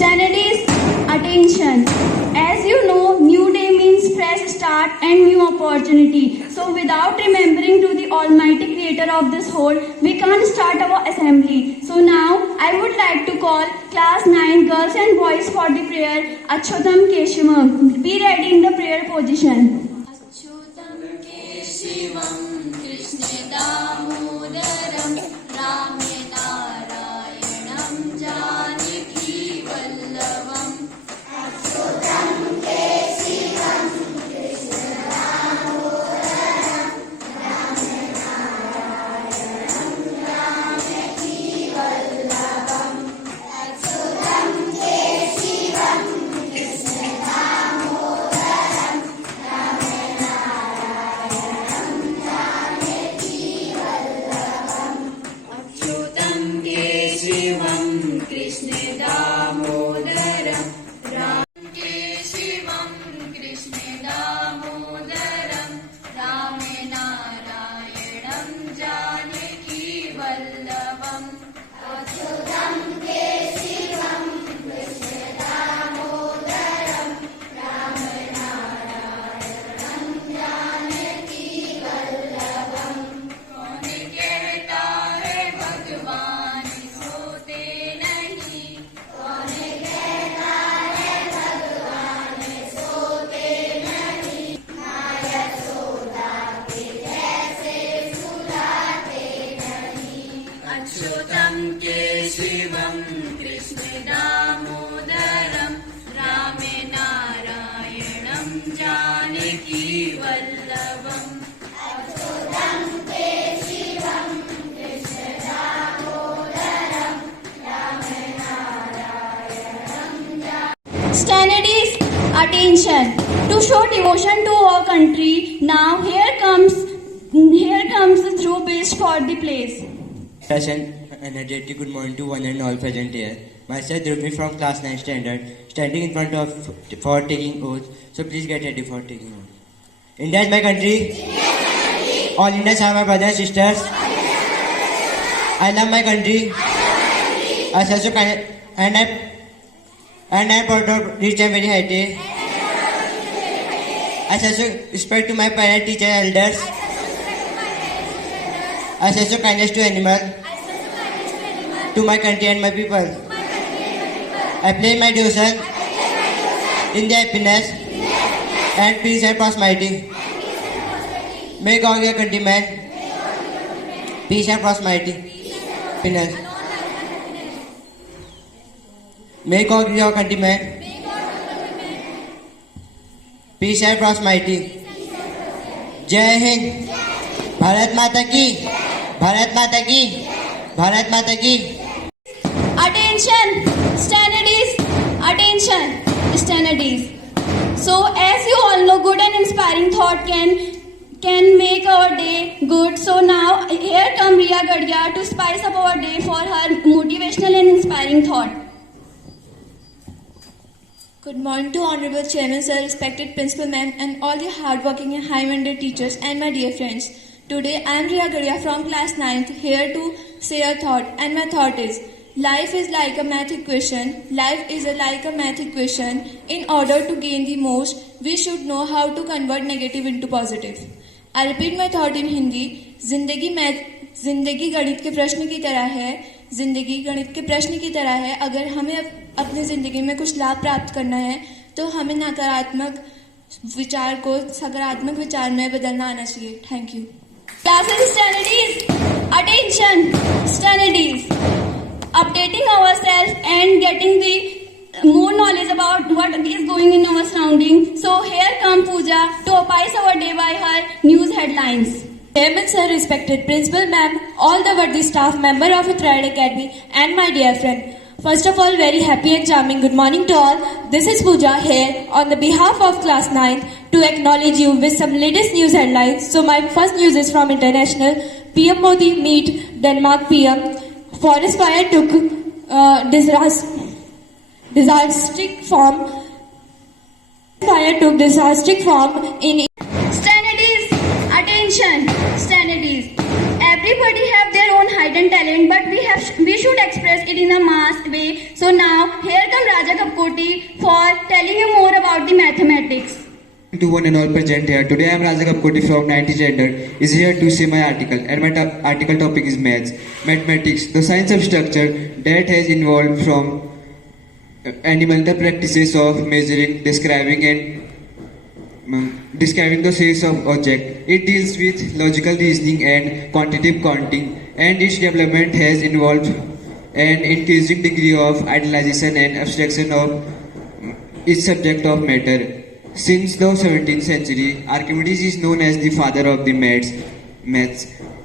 Standards, attention. As you know, new day means fresh start and new opportunity. So without remembering to the Almighty Creator of this whole, we can't start our assembly. So now I would like to call class 9 girls and boys for the prayer. Achyutam Keshavam. Be ready in the prayer position. अच्युतं केशवं कृष्णे दामोदरं रामे नारायणं जानकी वल्लभम् अच्युतं केशवं कृष्णे दामोदरं केशवं कृष्णे दामोदरं रामे नारायणं जानकी वल्लभम् कौन कहता है भगवान सोते नहीं अच्युतं केशवं कृष्णे दामोदरं रामे नारायणं Janaki वल्लभम् Standards, attention. To show devotion to our country, now here comes the through best for the place. Fresh and energetic good morning to one and all present here. Myself Dhruvi from class 9 standard, standing in front of for taking oath. So please get ready for taking oath. India is my country. All Indians are my brothers and sisters. I love my country. I also and I proud of reach and very high day. I also respect to my parents, teachers, elders. I also kindness to animals. To my country and my people. I play my devotion in the happiness and peace and prosperity. Make all your countrymen peace and prosperity. Happiness. Make all your countrymen peace and prosperity. जय हिंद. भारत माता की. भारत माता की. भारत माता की. Attention, standards, attention, standards. So as you all know, good and inspiring thought can make our day good. So now here come Riya Gadia to spice up our day for her motivational and inspiring thought. Good morning to Honorable Chairman Sir, respected Principal Ma'am and all the hardworking and high-minded teachers and my dear friends. Today I am Riya Gadia from class 9th here to say a thought, and my thought is life is like a math equation. Life is like a math equation. In order to gain the most, we should know how to convert negative into positive. I repeat my thought in Hindi. जिंदगी गणित के प्रश्न की तरह है. जिंदगी गणित के प्रश्न की तरह है. अगर हमें अपनी जिंदगी में कुछ लाभ प्राप्त करना है तो हमें नकारात्मक विचार को सकारात्मक विचार में बदलना आना चाहिए. Thank you. Classes, standards, attention, standards. Updating ourselves and getting the more knowledge about what is going in our surrounding. So here come Pooja to spice our day by her news headlines. Chairman Sir, respected Principal Ma'am, all the worthy staff member of Uttaraiyad Academy and my dear friend. First of all, very happy and charming good morning to all. This is Pooja here on the behalf of class 9 to acknowledge you with some latest news headlines. So my first news is from international. PM Modi meet Denmark PM. Forest fire took disastrous form. Fire took disastrous form in. Standards, attention, standards. Everybody have their own height certain talent, but we should express it in a mass way. So now, here come Raja Kapkoti for telling you more about the mathematics. To one and all present here. Today I am Raja Kapkoti from 90 Standard is here to say my article, and my article topic is maths. Mathematics, the science of structure that has evolved from elemental practices of measuring, describing the shapes of object. It deals with logical reasoning and quantitative counting, and its development has involved an increasing degree of idealization and abstraction of its subject of matter. Since the 17th century, Archimedes is known as the father of the maths.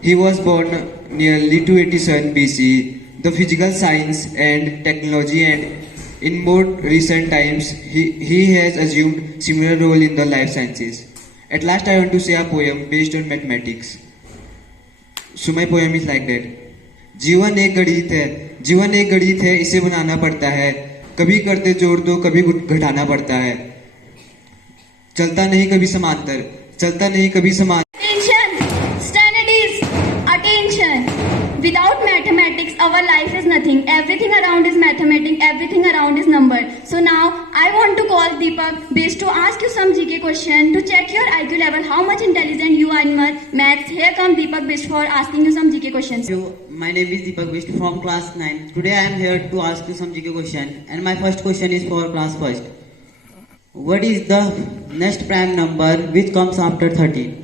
He was born nearly 287 BC. The physical science and technology, and in more recent times, he has assumed similar role in the life sciences. At last, I want to say a poem based on mathematics. So my poem is like that. जीवन एक गणित है, इसे बनाना पड़ता है. कभी करते जोड़ दो, कभी घटाना पड़ता है. चलता नहीं कभी समांतर. Attention! Stand at ease. Attention! Without mathematics, our life is nothing. Everything around is mathematics, everything around is number. So now, I want to call Deepak Bish to ask you some GK question to check your IQ level, how much intelligent you are in maths. Here comes Deepak Bish for asking you some GK questions. My name is Deepak Bish from class 9. Today I am here to ask you some GK question, and my first question is for class first. What is the next prime number which comes after 13?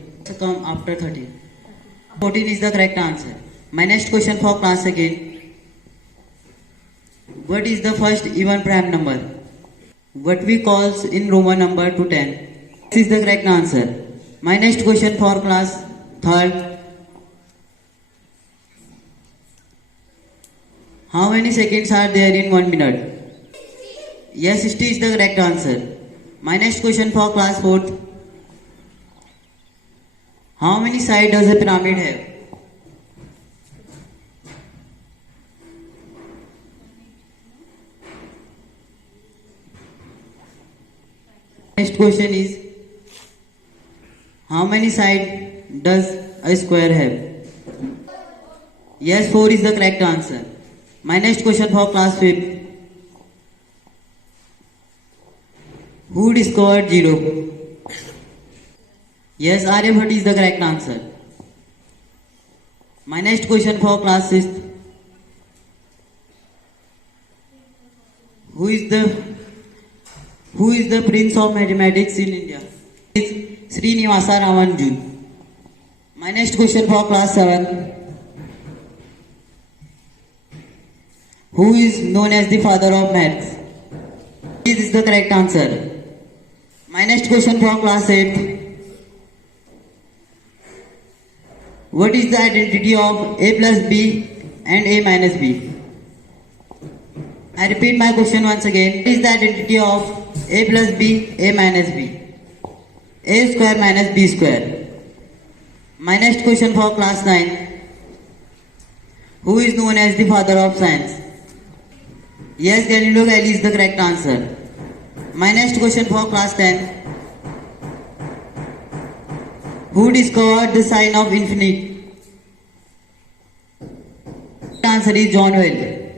14 is the correct answer. My next question for class again. What is the first even prime number? What we calls in Roman number to 10. This is the correct answer. My next question for class third. How many seconds are there in 1 minute? Yes, 60 is the correct answer. My next question for class 4th. How many sides does a pyramid have? Next question is, how many sides does a square have? Yes, 4 is the correct answer. My next question for class 5th. Who discovered zero? Yes, Aryabhatta is the correct answer. My next question for class 6th. Who is the prince of mathematics in India? It's Srinivasa Ramanujam. My next question for class 7. Who is known as the father of maths? This is the correct answer. My next question for class 8. What is the identity of A plus B and A minus B? I repeat my question once again. What is the identity of A plus B, A minus B? A square minus B square. My next question for class 9. Who is known as the father of science? Yes, Galileo Galilei is the correct answer. My next question for class 10. Who discovered the sign of infinity? The answer is John Whale.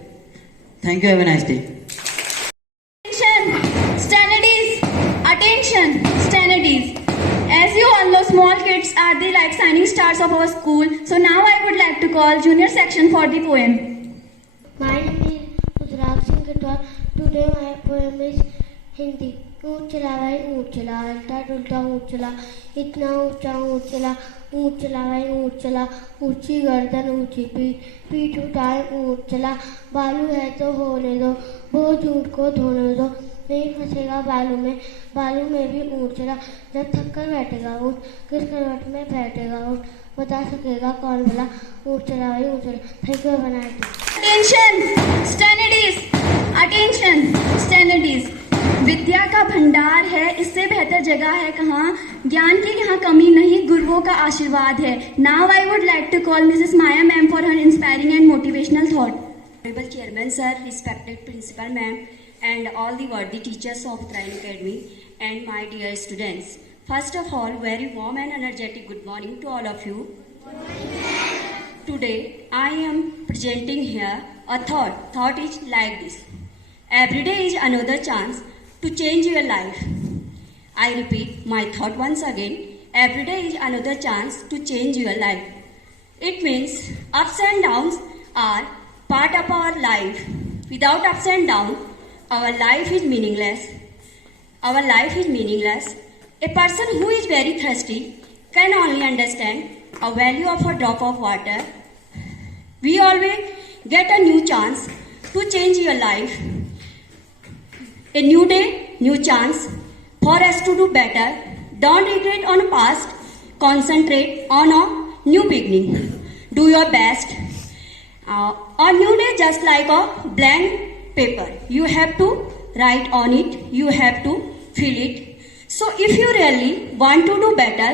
Thank you, have a nice day. Attention! Stand at ease. Attention! Stand at ease. As you all know, small kids are the like shining stars of our school. So now I would like to call junior section for the poem. My name is Rudrak Singh Gatwal. Today my poem is Hindi. ऊँच चला भाई ऊँच चला, उल्टा डुलटा ऊँच चला, इतना ऊँचा ऊँच चला, ऊँच चला भाई ऊँच चला, ऊँची गर्दन ऊँची पीठ उठाए ऊँच चला, बालू है तो होने दो, बोझ ऊँट को धोने दो, नहीं फंसेगा बालू में भी ऊँट चला, जब थक कर बैठेगा ऊँट, किस करवट में बैठेगा ऊँट, बता सकेगा कौन भला, ऊँट चला भाई ऊँट चला. Thank you, have a nice day. Attention! Stand at ease. Attention! Stand at ease. विद्या का भंडार है, इससे बेहतर जगह है कहाँ, ज्ञान की यहाँ कमी नहीं, गुरुओं का आशीर्वाद है. Now I would like to call Mrs. Maya ma'am for her inspiring and motivational thought. Honorable Chairman Sir, respected Principal Ma'am, and all the worthy teachers of Trine Academy, and my dear students. First of all, very warm and energetic good morning to all of you. today I am presenting here a thought. Thought is like this. Every day is another chance to change your life. I repeat my thought once again. Every day is another chance to change your life. It means ups and downs are part of our life. Without ups and downs, our life is meaningless. Our life is meaningless. A person who is very thirsty can only understand a value of a drop of water. We always get a new chance to change your life. A new day, new chance for us to do better. Don't regret on past. Concentrate on a new beginning. Do your best. A new day just like a blank paper. You have to write on it. You have to feel it. So if you really want to do better,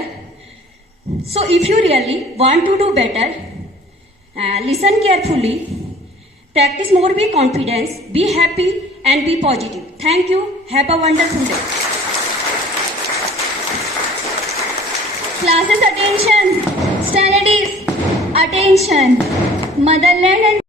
listen carefully. Practice more, be confidence, be happy and be positive. Thank you. Have a wonderful day. Classes attention. Standards attention. Motherland and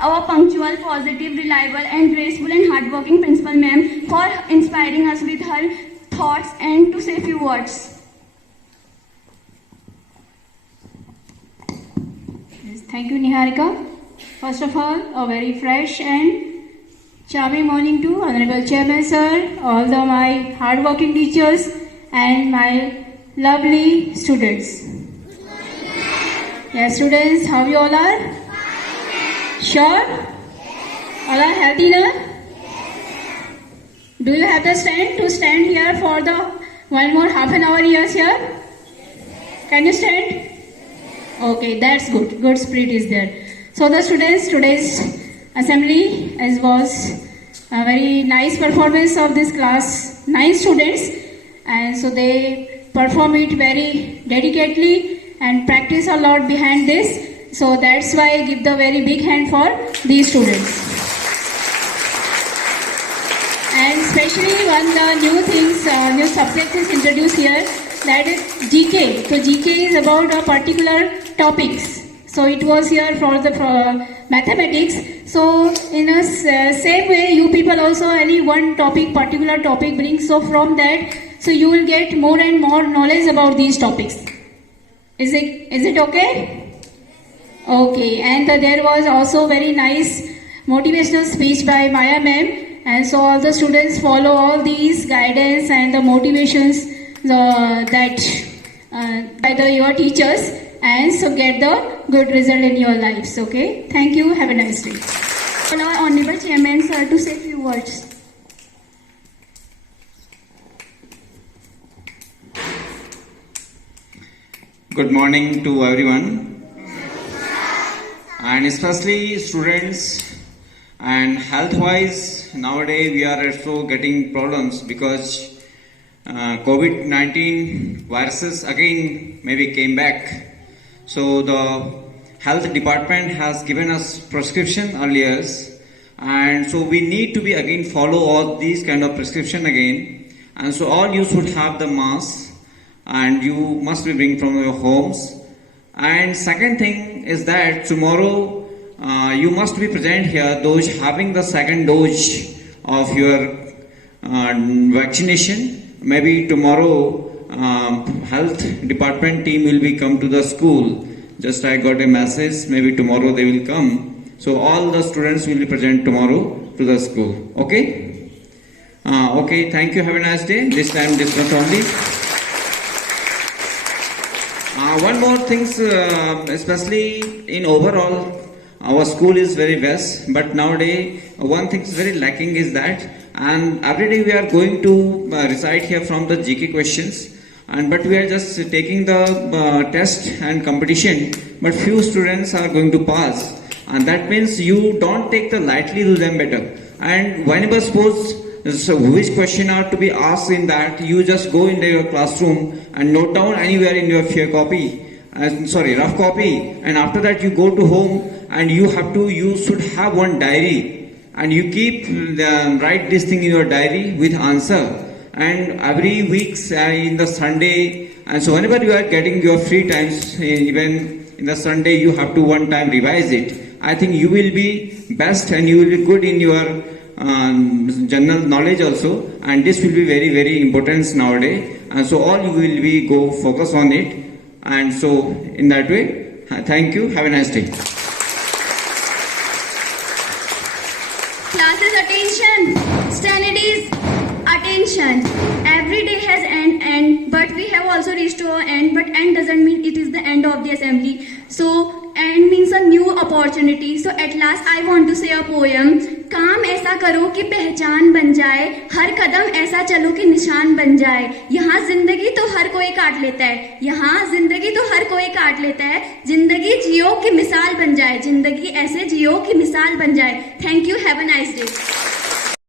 our punctual, positive, reliable and graceful and hardworking principal ma'am for inspiring us with her thoughts and to say few words. Yes, thank you, Niharika. First of all, a very fresh and charming morning to Honorable Chairman Sir, all my hardworking teachers and my lovely students. Yes, students, how you all are? Sure? All are healthy now? Do you have the strength to stand here for the one more half an hour years here? Can you stand? Okay, that's good. Good spirit is there. So the students, today's assembly as was a very nice performance of this class 9 students, and so they perform it very dedicatedly and practice a lot behind this. So that's why I give the very big hand for these students. And especially when the new things, new subject is introduced here, that is GK. So GK is about a particular topics. So it was here for the mathematics. So in a same way, you people also only one topic, particular topic bring. So from that, so you will get more and more knowledge about these topics. Is it okay? Okay, and there was also very nice motivational speech by Maya ma'am, and so all the students follow all these guidance and the motivations that by your teachers, and so get the good result in your lives. Okay, thank you. Have a nice day. Our Honorable Chairman Sir to say few words. Good morning to everyone. And especially students, and health wise nowadays we are also getting problems because COVID-19 viruses again maybe came back. So the health department has given us prescription earlier, and so we need to be again follow all these kind of prescription again, and so all you should have the mask and you must be bring from your homes. And second thing is that tomorrow you must be present here, those having the second dose of your vaccination. Maybe tomorrow health department team will be come to the school. Just I got a message, maybe tomorrow they will come. So all the students will be present tomorrow to the school. Okay? Okay, thank you. Have a nice day. This time discuss only. One more thing, especially in overall, our school is very best, but nowadays one thing is very lacking is that, and every day we are going to recite here from the GK questions, and but we are just taking the test and competition, but few students are going to pass, and that means you don't take the lightly to them better. And whenever suppose so which question are to be asked in that, you just go into your classroom and note down anywhere in your rough copy, and after that you go to home and you should have one diary, and you keep write this thing in your diary with answer, and every week in the Sunday, and so whenever you are getting your free times, even in the Sunday you have to one time revise it. I think you will be best and you will be good in your general knowledge also, and this will be very, very important nowadays, and so all you will be go focus on it, and so in that way, thank you, have a nice day. Classes attention, standards attention. Every day has end, but we have also reached to our end, but end doesn't mean it is the end of the assembly. So end means a new opportunity. So at last I want to say a poem. काम ऐसा करो कि पहचान बन जाए, हर कदम ऐसा चलो कि निशान बन जाए. यहाँ जिंदगी तो हर कोई काट लेता है, यहाँ जिंदगी तो हर कोई काट लेता है. जिंदगी जियो की मिसाल बन जाए, जिंदगी ऐसे जियो की मिसाल बन जाए. Thank you, have a nice day.